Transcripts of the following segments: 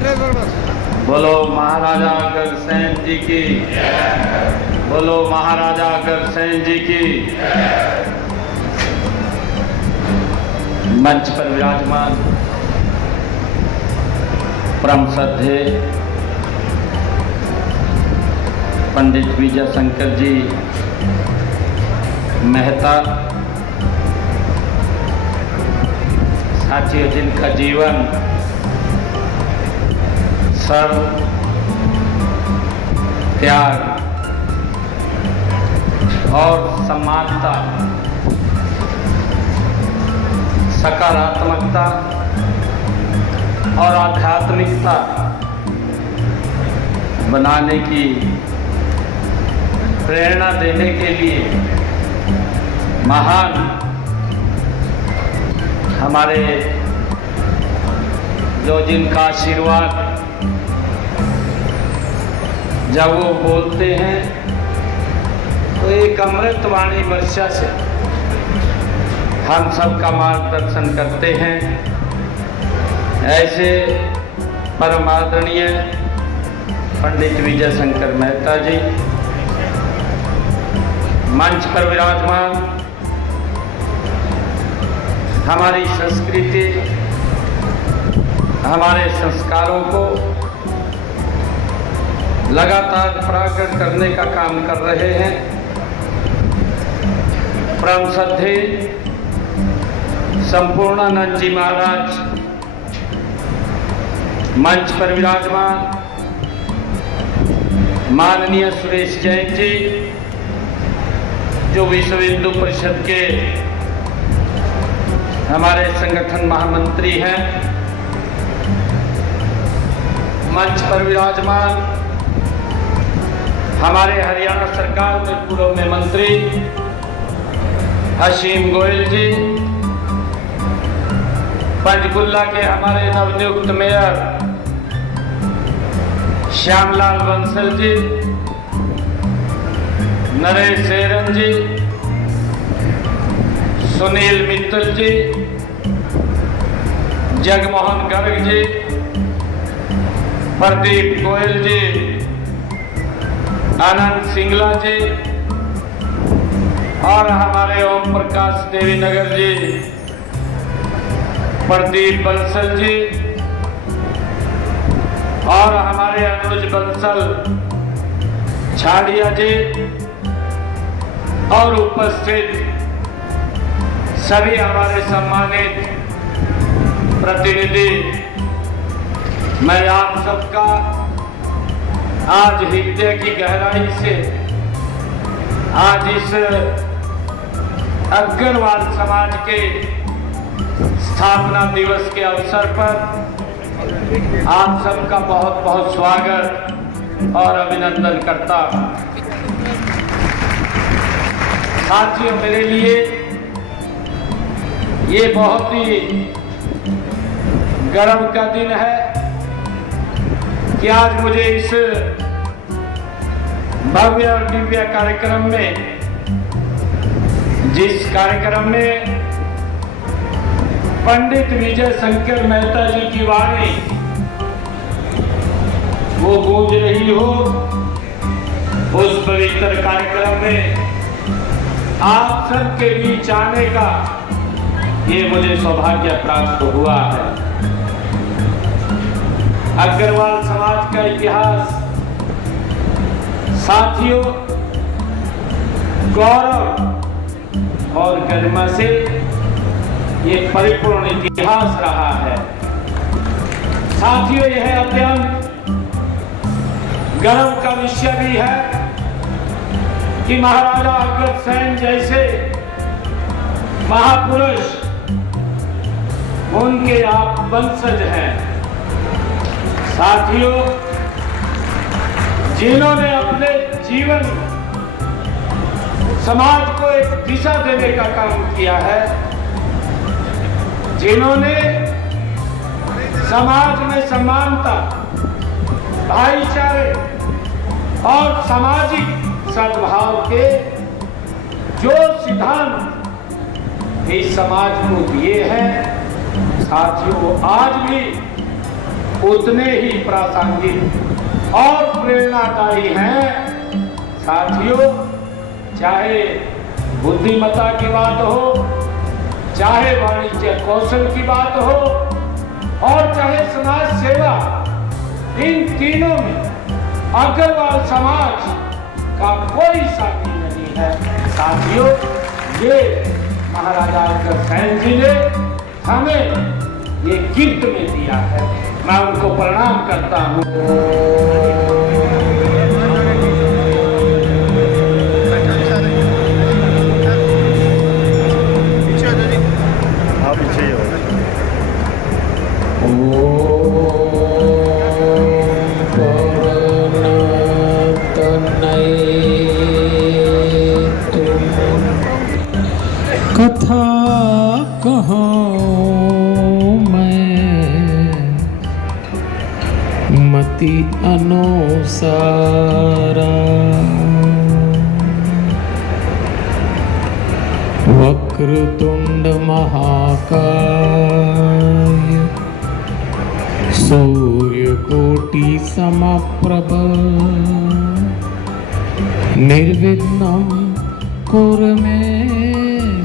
बोलो महाराजा अग्रसेन जी की, बोलो महाराजा अग्रसेन जी की। मंच पर विराजमान परम श्रद्धेय पंडित विजय शंकर जी मेहता, साथियों जिनका जीवन सर्व त्याग और समानता, सकारात्मकता और आध्यात्मिकता बनाने की प्रेरणा देने के लिए महान हमारे जो जिनका आशीर्वाद जब वो बोलते हैं तो एक अमृत वाणी वर्षा से हम सबका मार्गदर्शन करते हैं। ऐसे परम आदरणीय पंडित विजय शंकर मेहता जी मंच पर विराजमान, हमारी संस्कृति, हमारे संस्कारों को लगातार प्रकट करने का काम कर रहे हैं। परम श्रद्धेय संपूर्णानंद जी महाराज मंच पर विराजमान, माननीय सुरेश जैन जी जो विश्व हिंदू परिषद के हमारे संगठन महामंत्री हैं, मंच पर विराजमान हमारे हरियाणा सरकार में पूर्व में मंत्री हसीम गोयल जी, पंचकुला के हमारे नवनियुक्त मेयर श्यामलाल बंसल जी, नरेश सेरन जी, सुनील मित्तल जी, जगमोहन गर्ग जी, प्रदीप गोयल जी, आनंद सिंगला जी और हमारे ओम प्रकाश देवी नगर जी, प्रदीप बंसल जी और हमारे अनुज बंसल छाड़िया जी और उपस्थित सभी हमारे सम्मानित प्रतिनिधि, मैं आप सबका आज हृदय की गहराई से आज इस अग्रवाल समाज के स्थापना दिवस के अवसर पर आप सबका बहुत बहुत स्वागत और अभिनंदन करता हूं। साथियों, मेरे लिए ये बहुत ही गर्व का दिन है कि आज मुझे इस भव्य और दिव्य कार्यक्रम में, जिस कार्यक्रम में पंडित विजय शंकर मेहता जी की वाणी वो गूंज रही हो, उस पवित्र कार्यक्रम में आप सबके बीच आने का ये मुझे सौभाग्य प्राप्त हुआ है। अग्रवाल समाज का इतिहास साथियों गौरव और गरिमा से ये परिपूर्ण इतिहास रहा है। साथियों, यह अत्यंत गर्व का विषय भी है कि महाराजा अग्रसेन जैसे महापुरुष उनके आप वंशज हैं। साथियों, जिन्होंने अपने जीवन समाज को एक दिशा देने का काम किया है, जिन्होंने समाज में समानता, भाईचारे और सामाजिक सद्भाव के जो सिद्धांत इस समाज को दिए हैं, साथियों आज भी उतने ही प्रासंगिक और प्रेरणादायी हैं। साथियों, चाहे बुद्धिमत्ता की बात हो, चाहे वाणिज्य कौशल की बात हो और चाहे समाज सेवा, इन तीनों में अग्रवाल समाज का कोई साथी नहीं है। साथियों, ये महाराजा अग्रसेन जी ने हमें ये गिफ्ट में दिया है। मैं उनको प्रणाम करता हूँ। कथा कहूँ मैं मति अनुसारा, वक्रतुंड महाकाय सूर्यकोटि समप्रभ निर्विघ्नं कुरु मे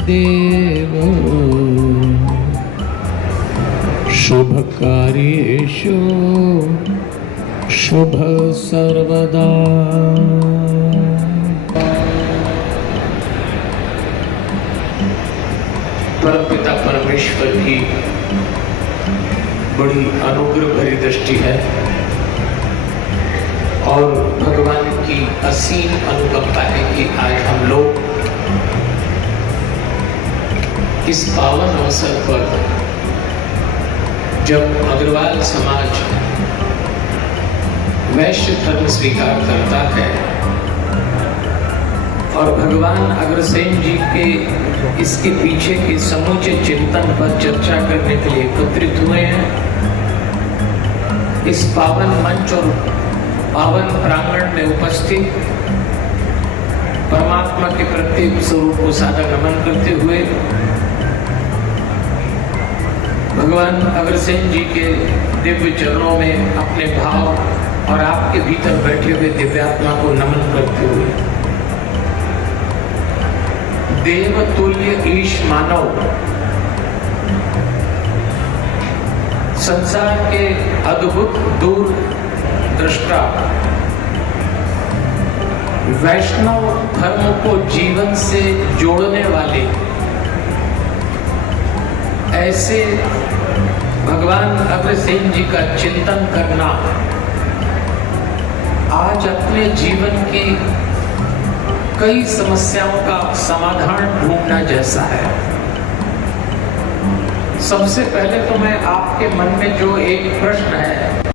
देव शुभ कार्येषु शुभ सर्वदा। परमपिता परमेश्वर की बड़ी अनुग्रह भरी दृष्टि है और भगवान की असीम अनुकंपा है कि आज हम लोग इस पावन अवसर पर, जब अग्रवाल समाज वैश्य धर्म स्वीकार करता है और भगवान अग्रसेन जी के इसके पीछे के समूचे चिंतन पर चर्चा करने के लिए एकत्रित हुए हैं, इस पावन मंच और पावन प्रांगण में उपस्थित परमात्मा के प्रत्येक स्वरूप को सादर नमन करते हुए भगवान अग्रसेन जी के दिव्य चरणों में अपने भाव और आपके भीतर बैठे हुए दिव्यात्मा को नमन करते हुए, देवतुल्य ईश मानव संसार के अद्भुत दूर दृष्टा, वैष्णव धर्म को जीवन से जोड़ने वाले ऐसे भगवान अग्रसेन जी का चिंतन करना आज अपने जीवन की कई समस्याओं का समाधान ढूंढना जैसा है। सबसे पहले तो मैं आपके मन में जो एक प्रश्न है